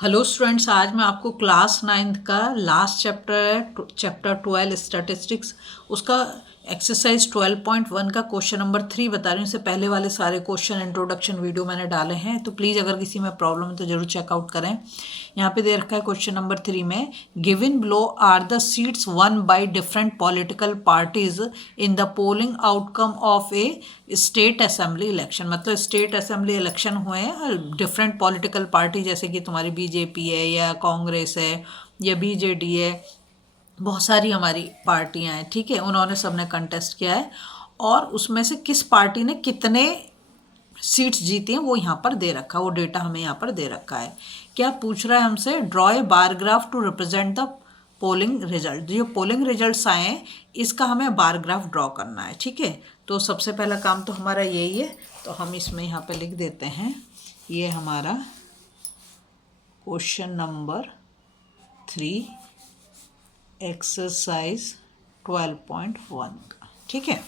Hello students, आज मैं आपको क्लास नाइन्थ का लास्ट चैप्टर 12 स्टैटिस्टिक्स उसका एक्सरसाइज 12.1 का क्वेश्चन नंबर 3 बता रही हूँ। इससे पहले वाले सारे क्वेश्चन इंट्रोडक्शन वीडियो मैंने डाले हैं, तो प्लीज़ अगर किसी में प्रॉब्लम है तो ज़रूर चेकआउट करें। यहाँ पे दे रखा है क्वेश्चन नंबर 3 में, given below are the seats won by different political parties in the polling outcome of a state assembly election. मतलब स्टेट असेंबली इलेक्शन हुए हैं डिफरेंट पॉलिटिकल पार्टी, जैसे कि तुम्हारी बीजेपी है या कांग्रेस है या बीजेडी है, बहुत सारी हमारी पार्टियां हैं, ठीक है। उन्होंने सबने कंटेस्ट किया है और उसमें से किस पार्टी ने कितने सीट्स जीती हैं वो यहाँ पर दे रखा है, वो डेटा हमें यहाँ पर दे रखा है। क्या पूछ रहा है हमसे, draw a bar graph to represent the polling result. जो पोलिंग रिजल्ट्स आए हैं इसका हमें बार ग्राफ ड्रॉ करना है, ठीक है। तो सबसे पहला काम तो हमारा यही है, तो हम इसमें यहाँ पे लिख देते हैं, ये हमारा क्वेश्चन नंबर 3 एक्सरसाइज 12.1 का, ठीक है।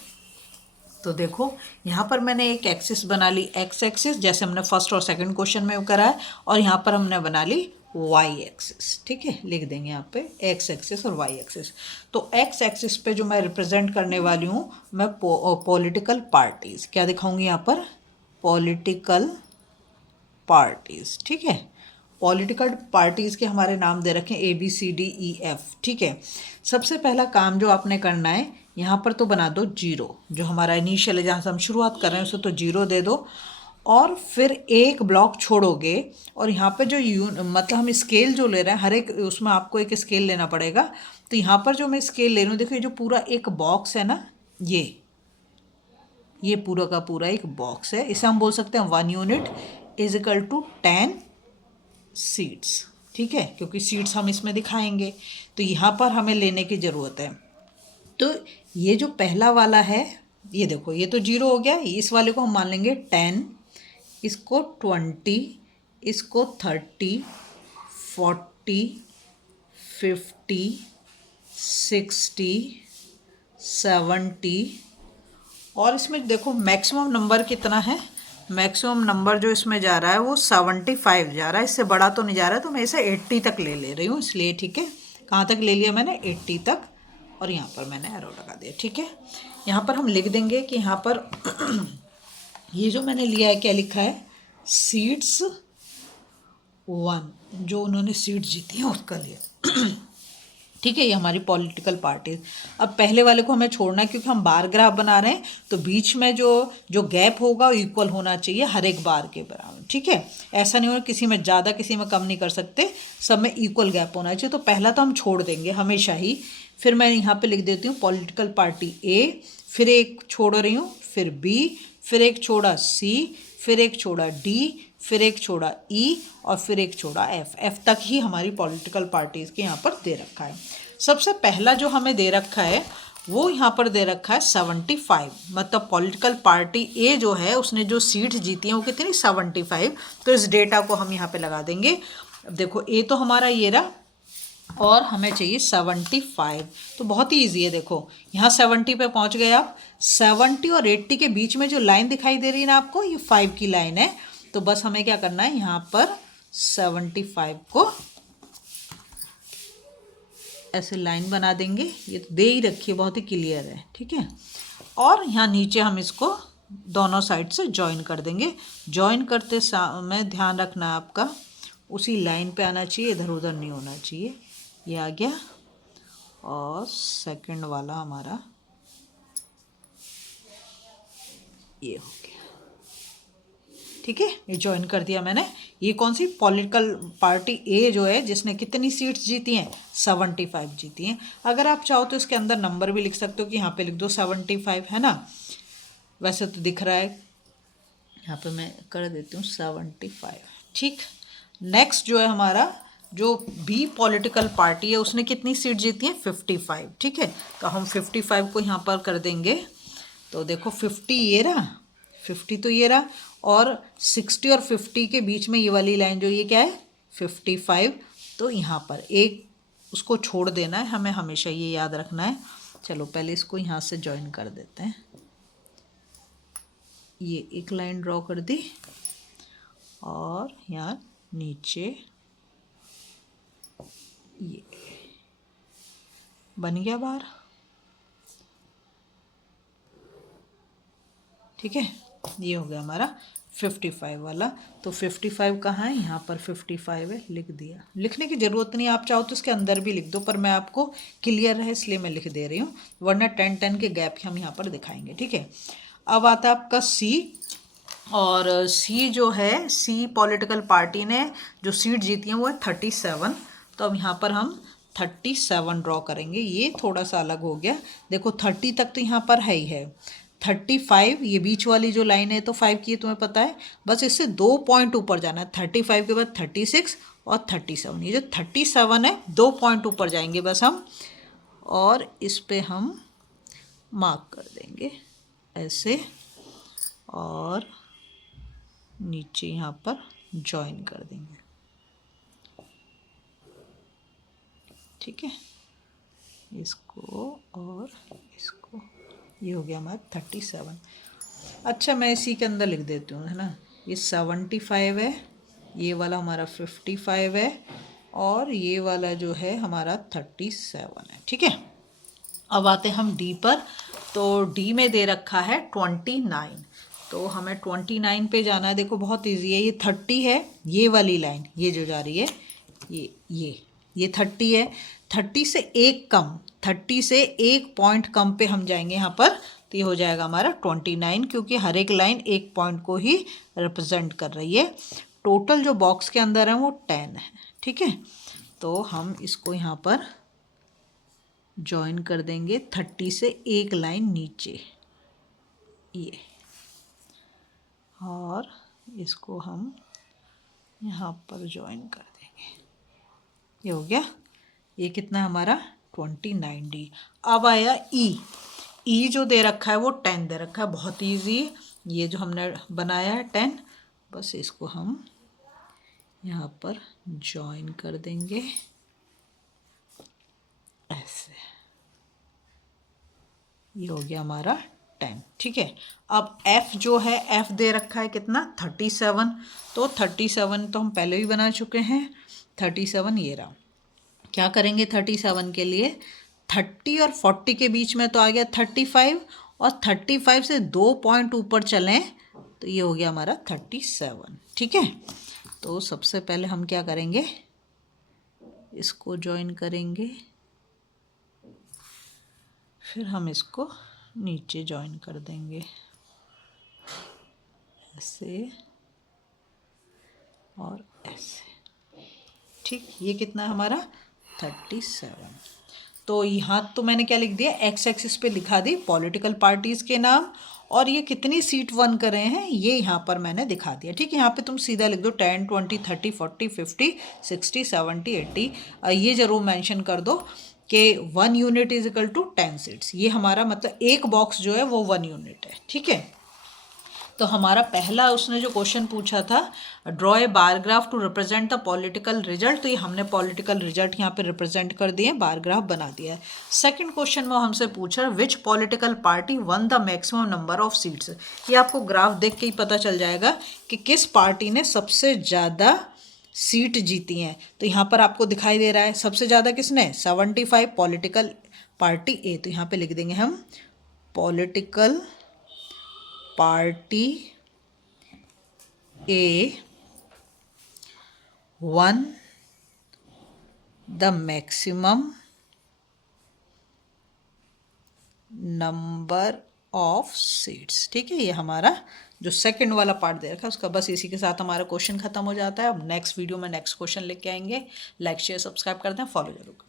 तो देखो यहाँ पर मैंने एक एक्सिस बना ली, एक्स एक्सिस, जैसे हमने फर्स्ट और सेकंड क्वेश्चन में करा है, और यहाँ पर हमने बना ली वाई एक्सिस, ठीक है। लिख देंगे यहाँ पे एक्स एक्सिस और वाई एक्सिस। तो एक्स एक्सिस पे जो मैं रिप्रेजेंट करने वाली हूँ मैं पॉलिटिकल पार्टीज़, क्या दिखाऊंगी यहाँ पर, पॉलिटिकल पार्टीज़, ठीक है। पॉलिटिकल पार्टीज़ के हमारे नाम दे रखे हैं ABCDEF, ठीक है। सबसे पहला काम जो आपने करना है, यहाँ पर तो बना दो जीरो, जो हमारा इनिशियल है जहाँ से हम शुरुआत कर रहे हैं उसे तो जीरो दे दो, और फिर एक ब्लॉक छोड़ोगे और यहाँ पे जो मतलब हम स्केल जो ले रहे हैं, हर एक उसमें आपको एक स्केल लेना पड़ेगा। तो यहाँ पर जो मैं स्केल ले रही हूँ, देखो ये जो पूरा एक बॉक्स है ना, ये पूरा का पूरा एक बॉक्स है, इसे हम बोल सकते हैं 1 unit is equal to 10 seats, ठीक है, क्योंकि सीट्स हम इसमें दिखाएंगे। तो यहाँ पर हमें लेने की ज़रूरत है। तो ये जो पहला वाला है, ये देखो ये तो जीरो हो गया, इस वाले को हम मान लेंगे 10, इसको 20, इसको 30, 40, 50, 60, 70, और इसमें देखो मैक्सिमम नंबर कितना है, मैक्सिमम नंबर जो इसमें जा रहा है वो 75 जा रहा है, इससे बड़ा तो नहीं जा रहा है, तो मैं इसे 80 तक ले रही हूँ, इसलिए, ठीक है। कहाँ तक ले लिया मैंने, 80 तक, और यहाँ पर मैंने एरो लगा दिया, ठीक है। यहाँ पर हम लिख देंगे कि यहाँ पर ये जो मैंने लिया है, क्या लिखा है, सीट्स 1, जो उन्होंने सीट जीती है उसका लिया, ठीक है। ये हमारी पॉलिटिकल पार्टीज। अब पहले वाले को हमें छोड़ना है, क्योंकि हम बार ग्राफ बना रहे हैं, तो बीच में जो जो गैप होगा वो इक्वल होना चाहिए हर एक बार के बराबर, ठीक है। ऐसा नहीं हो किसी में ज़्यादा किसी में कम नहीं कर सकते, सब में इक्वल गैप होना चाहिए। तो पहला तो हम छोड़ देंगे हमेशा ही। फिर मैं यहाँ पे लिख देती हूँ पॉलिटिकल पार्टी ए, फिर एक छोड़ रही हूँ, फिर बी, फिर एक छोड़ा सी, फिर एक छोड़ा डी, फिर एक छोड़ा ई, और फिर एक छोड़ा एफ तक ही हमारी पॉलिटिकल पार्टीज़ के यहाँ पर दे रखा है। सबसे पहला जो हमें दे रखा है वो यहाँ पर दे रखा है 75, मतलब पॉलिटिकल पार्टी ए जो है उसने जो सीट जीती हैं वो कितनी, 75। तो इस डेटा को हम यहाँ पे लगा देंगे। अब देखो ए तो हमारा ये रहा और हमें चाहिए 75, तो बहुत ही ईजी है। देखो यहाँ 70 पे पहुँच गए आप, 70 और 80 के बीच में जो लाइन दिखाई दे रही है ना आपको, ये 5 की लाइन है। तो बस हमें क्या करना है, यहाँ पर 75 को ऐसे लाइन बना देंगे, ये तो दे ही रखी है, बहुत ही क्लियर है, ठीक है। और यहाँ नीचे हम इसको दोनों साइड से ज्वाइन कर देंगे। ज्वाइन करते समय ध्यान रखना है आपका, उसी लाइन पे आना चाहिए, इधर उधर नहीं होना चाहिए। ये आ गया, और सेकंड वाला हमारा ये हो गया, ठीक है। ये ज्वाइन कर दिया मैंने। ये कौन सी, पॉलिटिकल पार्टी ए जो है जिसने कितनी सीट्स जीती हैं, 75 जीती हैं। अगर आप चाहो तो इसके अंदर नंबर भी लिख सकते हो, कि यहाँ पे लिख दो 75, है ना, वैसे तो दिख रहा है, यहाँ पे मैं कर देती हूँ 75, ठीक। नेक्स्ट जो है हमारा, जो बी पॉलिटिकल पार्टी है उसने कितनी सीट जीती है, 55, ठीक है। तो हम 55 को यहाँ पर कर देंगे। तो देखो 50 ये रहा, 50 तो ये रहा, और 60 और 50 के बीच में ये वाली लाइन जो, ये क्या है, 55। तो यहाँ पर एक उसको छोड़ देना है, हमें हमेशा ये याद रखना है। चलो पहले इसको यहाँ से ज्वाइन कर देते हैं, ये एक लाइन ड्रॉ कर दी, और यहाँ नीचे ये बन गया बार, ठीक है। ये हो गया हमारा 55 वाला। तो 55 कहाँ है, यहाँ पर 55 है, लिख दिया। लिखने की ज़रूरत नहीं, आप चाहो तो इसके अंदर भी लिख दो, पर मैं आपको क्लियर है इसलिए मैं लिख दे रही हूँ, वरना 10 के गैप हम यहाँ पर दिखाएंगे, ठीक है। अब आता है आपका सी, और सी जो है, सी पॉलिटिकल पार्टी ने जो सीट जीती हैं वो है 37। तो अब यहाँ पर हम 37 ड्रॉ करेंगे। ये थोड़ा सा अलग हो गया, देखो 30 तक तो यहाँ पर है ही है, 35 ये बीच वाली जो लाइन है तो 5 की है, तुम्हें पता है, बस इससे 2 पॉइंट ऊपर जाना है। 35 के बाद 36 और 37, ये जो 37 है 2 पॉइंट ऊपर जाएंगे बस हम, और इस पे हम मार्क कर देंगे ऐसे, और नीचे यहाँ पर ज्वाइन कर देंगे, ठीक है, इसको और इसको। ये हो गया हमारा 37। अच्छा मैं इसी के अंदर लिख देती हूँ, है ना, ये 75 है, ये वाला हमारा 55 है, और ये वाला जो है हमारा 37 है, ठीक है। अब आते हैं हम डी पर। तो डी में दे रखा है 29, तो हमें 29 पे जाना है। देखो बहुत इजी है, ये 30 है, ये वाली लाइन ये जो जा रही है, ये 30 है, 30 से एक कम, 30 से एक पॉइंट कम पे हम जाएंगे यहाँ पर, तो ये हो जाएगा हमारा 29, क्योंकि हर एक लाइन एक पॉइंट को ही रिप्रेजेंट कर रही है। टोटल जो बॉक्स के अंदर है वो 10 है, ठीक है। तो हम इसको यहाँ पर ज्वाइन कर देंगे 30 से एक लाइन नीचे, ये, और इसको हम यहाँ पर ज्वाइन कर देंगे। ये हो गया, ये कितना हमारा 29D। अब आया ई जो दे रखा है वो 10 दे रखा है, बहुत इजी। ये जो हमने बनाया है 10, बस इसको हम यहाँ पर ज्वाइन कर देंगे ऐसे, ये हो गया हमारा 10, ठीक है। अब एफ जो है, एफ दे रखा है कितना 37, तो 37 तो हम पहले भी बना चुके हैं, 37 ये रहा। क्या करेंगे 37 के लिए, 30 और 40 के बीच में तो आ गया 35, और 35 से 2 पॉइंट ऊपर चलें तो ये हो गया हमारा 37, ठीक है। तो सबसे पहले हम क्या करेंगे, इसको ज्वाइन करेंगे, फिर हम इसको नीचे ज्वाइन कर देंगे ऐसे और ऐसे, ठीक। ये कितना है हमारा 37। तो यहाँ तो मैंने क्या लिख दिया, एक्स एक्सिस पे दिखा दी पॉलिटिकल पार्टीज़ के नाम, और ये कितनी सीट वन कर रहे हैं ये यहाँ पर मैंने दिखा दिया, ठीक है। यहाँ पे तुम सीधा लिख दो 10, 20, 30, 40, 50, 60, 70, 80। ये ज़रूर मेंशन कर दो कि 1 unit is equal to 10 seats. ये हमारा मतलब एक बॉक्स जो है वो 1 यूनिट है, ठीक है। तो हमारा पहला उसने जो क्वेश्चन पूछा था, draw a bar graph to represent the political result, तो ये हमने पॉलिटिकल रिजल्ट यहाँ पे रिप्रेजेंट कर दिए, बार ग्राफ बना दिया है। सेकंड क्वेश्चन में हमसे पूछ रहा है विच political party one the maximum number of seats. ये आपको ग्राफ देख के ही पता चल जाएगा कि किस पार्टी ने सबसे ज़्यादा सीट जीती हैं। तो यहाँ पर आपको दिखाई दे रहा है सबसे ज़्यादा किसने, 75, पॉलिटिकल पार्टी ए। तो यहाँ पे लिख देंगे हम political party A one the maximum number of seats, ठीक है। ये हमारा जो सेकंड वाला पार्ट दे रखा है उसका, बस इसी के साथ हमारा क्वेश्चन खत्म हो जाता है। अब नेक्स्ट वीडियो में नेक्स्ट क्वेश्चन लेके आएंगे। लाइक शेयर सब्सक्राइब कर दें, फॉलो जरूर करें।